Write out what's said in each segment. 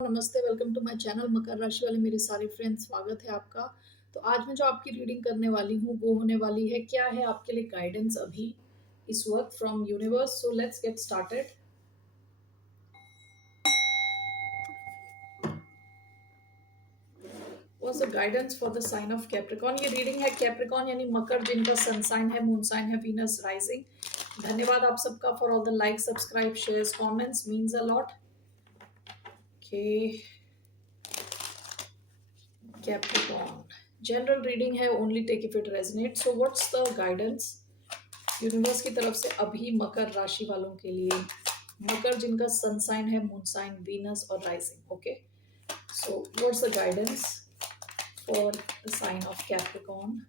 नमस्ते, welcome to my channel. मकर राशि वाले मेरे सारे फ्रेंड्स, स्वागत है आपका। तो आज मैं जो आपकी रीडिंग करने वाली हूँ वो होने वाली है क्या है आपके लिए गाइडेंस अभी इस वक्त from universe. So let's get started. What's the guidance for the sign of Capricorn. ये रीडिंग है कैप्रिकॉन यानी मकर, जिनका सन साइन है, मून साइन है वीनस राइजिंग। धन्यवाद आप सबका for all the like, subscribe, shares, comments, means a lot. Okay, Capricorn general reading है, only take if it resonate. So what's the guidance universe की तरफ से अभी मकर राशि वालों के लिए? मकर जिनका सन साइन है, मून साइन, वीनस और rising. Okay, so what's the guidance for the sign of Capricorn?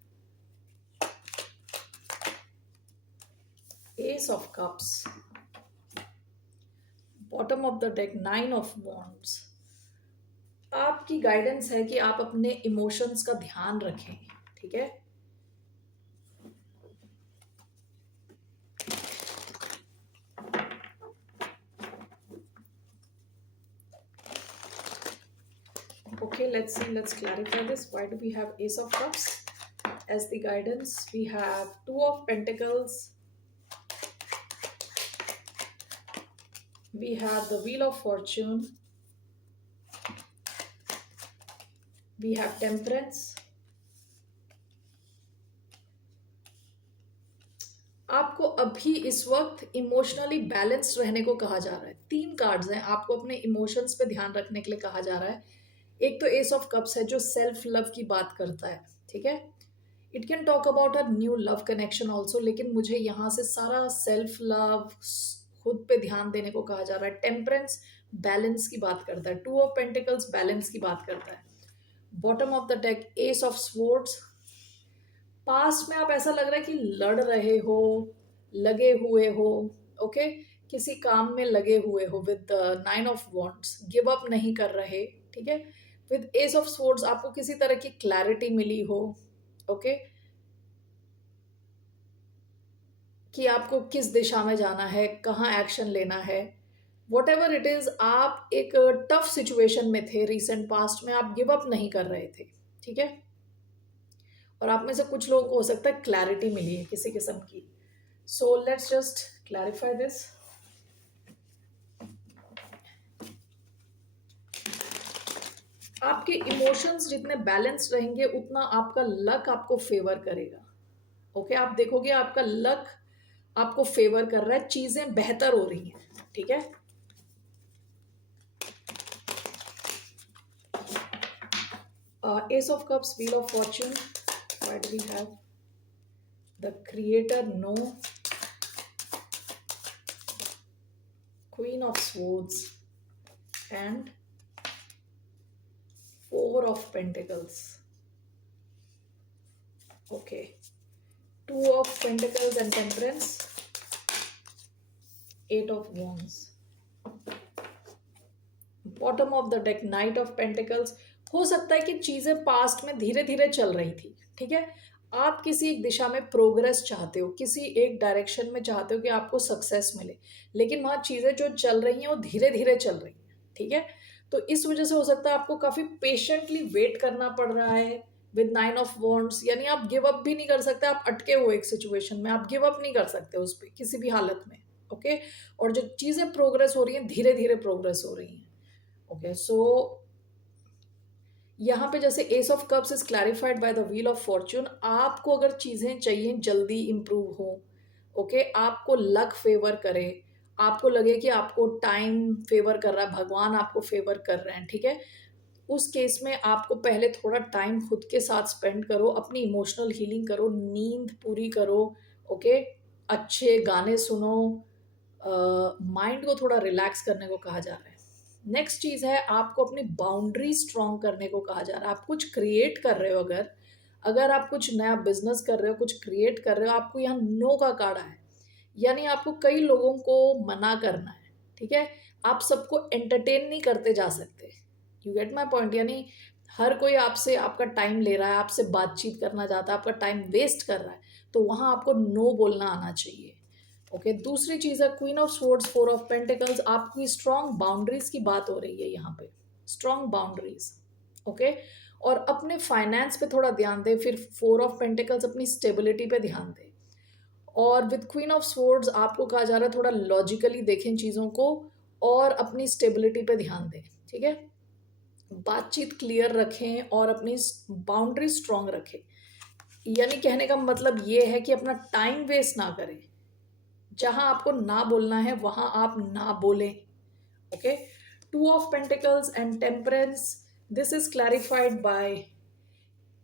Ace of cups, bottom of the deck, nine of wands. आपकी गाइडेंस है कि आप अपने इमोशंस का ध्यान रखें, ठीक है। Okay, let's see, let's clarify this. Why do we have Ace of Cups as the guidance? We have Two of Pentacles, we have the Wheel of Fortune, we have Temperance. आपको अभी इस वक्त emotionally balanced रहने को कहा जा रहा है। तीन कार्ड्स हैं, आपको अपने इमोशंस पे ध्यान रखने के लिए कहा जा रहा है। एक तो एस ऑफ कप्स है जो सेल्फ लव की बात करता है, ठीक है। It can talk about a new love connection also, लेकिन मुझे यहाँ से सारा सेल्फ लव, खुद पे ध्यान देने को कहा जा रहा है। टेम्परेंस बैलेंस की बात करता है। टू ऑफ पेंटिकल्स बैलेंस की बात करता है। Bottom of the deck S of swords, past में आप ऐसा लग रहा है कि लड़ रहे हो, लगे हुए हो, ओके, किसी काम में लगे हुए हो। With nine of wands give up नहीं कर रहे, ठीक है। विद एस ऑफ स्वॉर्ड्स आपको किसी तरह की क्लैरिटी मिली हो, ओके, कि आपको किस दिशा में जाना है, कहाँ एक्शन लेना है। वॉट एवर इट इज, आप एक टफ सिचुएशन में थे रिसेंट पास्ट में, आप गिव अप नहीं कर रहे थे, ठीक है। और आप में से कुछ लोगों को हो सकता है क्लैरिटी मिली है किसी किस्म की। So let's just clarify this. आपके इमोशंस जितने बैलेंस्ड रहेंगे उतना आपका लक आपको फेवर करेगा। ओके, आप देखोगे आपका लक आपको फेवर कर रहा है, चीजें बेहतर हो रही हैं, ठीक है। Ace of cups, wheel of fortune, why do we have the creator? No. Queen of swords and four of pentacles. Okay, Two of Pentacles and Temperance, Eight of Wands. Bottom of the deck, Knight of Pentacles. हो सकता है कि चीजें past में धीरे धीरे चल रही थी, ठीक है। आप किसी एक दिशा में प्रोग्रेस चाहते हो, किसी एक डायरेक्शन में चाहते हो कि आपको सक्सेस मिले, लेकिन वहां चीजें जो चल रही हैं वो धीरे धीरे चल रही हैं, ठीक है। तो इस वजह से हो सकता है आपको काफी पेशेंटली वेट करना पड़ रहा है। विद नाइन ऑफ वॉन्ड्स यानी आप गिव अप भी नहीं कर सकते, आप अटके हुए एक सिचुएशन में, आप गिव अप नहीं कर सकते उस पर किसी भी हालत में, ओके। और जो चीजें प्रोग्रेस हो रही हैं धीरे धीरे प्रोग्रेस हो रही हैं, ओके। सो यहाँ पे जैसे S of cups is clarified by the wheel of Fortune, आपको अगर चीजें चाहिए जल्दी इंप्रूव हो, ओके, आपको लक फेवर करे, आपको लगे कि आपको टाइम फेवर कर रहा है, भगवान आपको फेवर कर रहे हैं, ठीक है। उस केस में आपको पहले थोड़ा टाइम खुद के साथ स्पेंड करो, अपनी इमोशनल हीलिंग करो, नींद पूरी करो, ओके, अच्छे गाने सुनो, माइंड को थोड़ा रिलैक्स करने को कहा जा रहा है। नेक्स्ट चीज़ है, आपको अपनी बाउंड्री स्ट्रॉन्ग करने को कहा जा रहा है। आप कुछ क्रिएट कर रहे हो, अगर अगर आप कुछ नया बिजनेस कर रहे हो, कुछ क्रिएट कर रहे हो, आपको यहाँ नो का कार्ड है, यानी आपको कई लोगों को मना करना है, ठीक है। आप सबको एंटरटेन नहीं करते जा सकते, यू गेट माई पॉइंट। यानी हर कोई आपसे आपका टाइम ले रहा है, आपसे बातचीत करना चाहता है, आपका टाइम वेस्ट कर रहा है, तो वहाँ आपको नो बोलना आना चाहिए, ओके। दूसरी चीज़ है queen of swords, four of pentacles, आपकी स्ट्रॉन्ग बाउंड्रीज की बात हो रही है यहाँ पे। Strong boundaries, okay. और अपने फाइनेंस पे थोड़ा ध्यान दें। फिर 4 ऑफ पेंटिकल्स, अपनी स्टेबिलिटी पे ध्यान दें। और विद क्वीन ऑफ स्वॉर्ड्स आपको कहा जा रहा है थोड़ा लॉजिकली देखें चीज़ों को और अपनी स्टेबिलिटी पे ध्यान दें, ठीक है। बातचीत क्लियर रखें और अपनी बाउंड्री स्ट्रॉन्ग रखें। यानी कहने का मतलब ये है कि अपना टाइम वेस्ट ना करें। जहां आपको ना बोलना है वहां आप ना बोलें, okay. 2 of pentacles and temperance, this is clarified by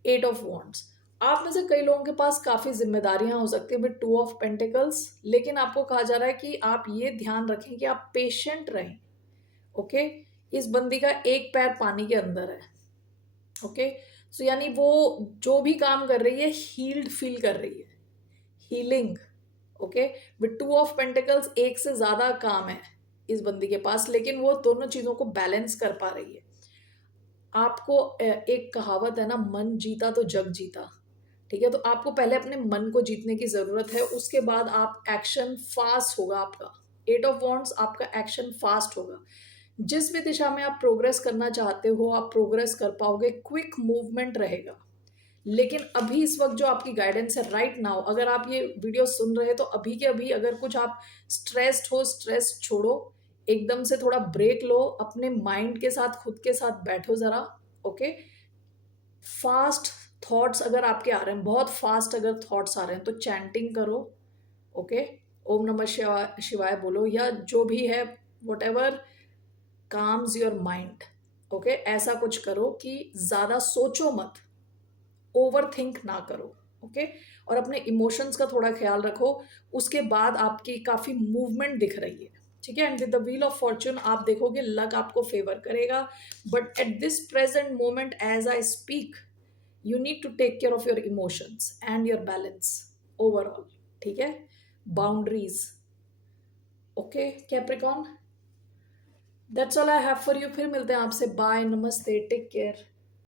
8 of wands. आप में से कई लोगों के पास काफी जिम्मेदारियां हो सकती है विद 2 ऑफ पेंटिकल्स, लेकिन आपको कहा जा रहा है कि आप ये ध्यान रखें कि आप पेशेंट रहें, ओके। इस बंदी का एक पैर पानी के अंदर है, ओके। सो यानी वो जो भी काम कर रही है हील्ड फील कर रही है, healing, okay. With 2 of pentacles एक से ज्यादा काम है इस बंदी के पास, लेकिन वो दोनों चीजों को बैलेंस कर पा रही है। आपको एक कहावत है ना, मन जीता तो जग जीता, ठीक है। तो आपको पहले अपने मन को जीतने की जरूरत है, उसके बाद आप एक्शन फास्ट होगा आपका। 8 ऑफ वॉन्ड्स, आपका एक्शन फास्ट होगा। जिस भी दिशा में आप प्रोग्रेस करना चाहते हो आप प्रोग्रेस कर पाओगे, क्विक मूवमेंट रहेगा। लेकिन अभी इस वक्त जो आपकी गाइडेंस है राइट नाउ, अगर आप ये वीडियो सुन रहे हैं तो अभी के अभी अगर कुछ आप स्ट्रेस्ड हो, स्ट्रेस छोड़ो, एकदम से थोड़ा ब्रेक लो, अपने माइंड के साथ खुद के साथ बैठो जरा, ओके। फास्ट थॉट्स अगर आपके आ रहे हैं, बहुत फास्ट अगर थॉट्स आ रहे हैं तो चैंटिंग करो, ओके। ओम नमः शिवाय शिवाय बोलो या जो भी है, what ever calms your mind, okay. ऐसा कुछ करो कि ज्यादा सोचो मत, ओवर थिंक ना करो, ओके। और अपने इमोशंस का थोड़ा ख्याल रखो। उसके बाद आपकी काफी मूवमेंट दिख रही है, ठीक है। And with the wheel of fortune आप देखोगे लक आपको फेवर करेगा। But at this present moment as I speak, you need to take care of your emotions and your balance overall, ठीक है। Boundaries, okay Capricorn. That's all I have for you. फिर मिलते हैं आपसे। Bye, नमस्ते, take care.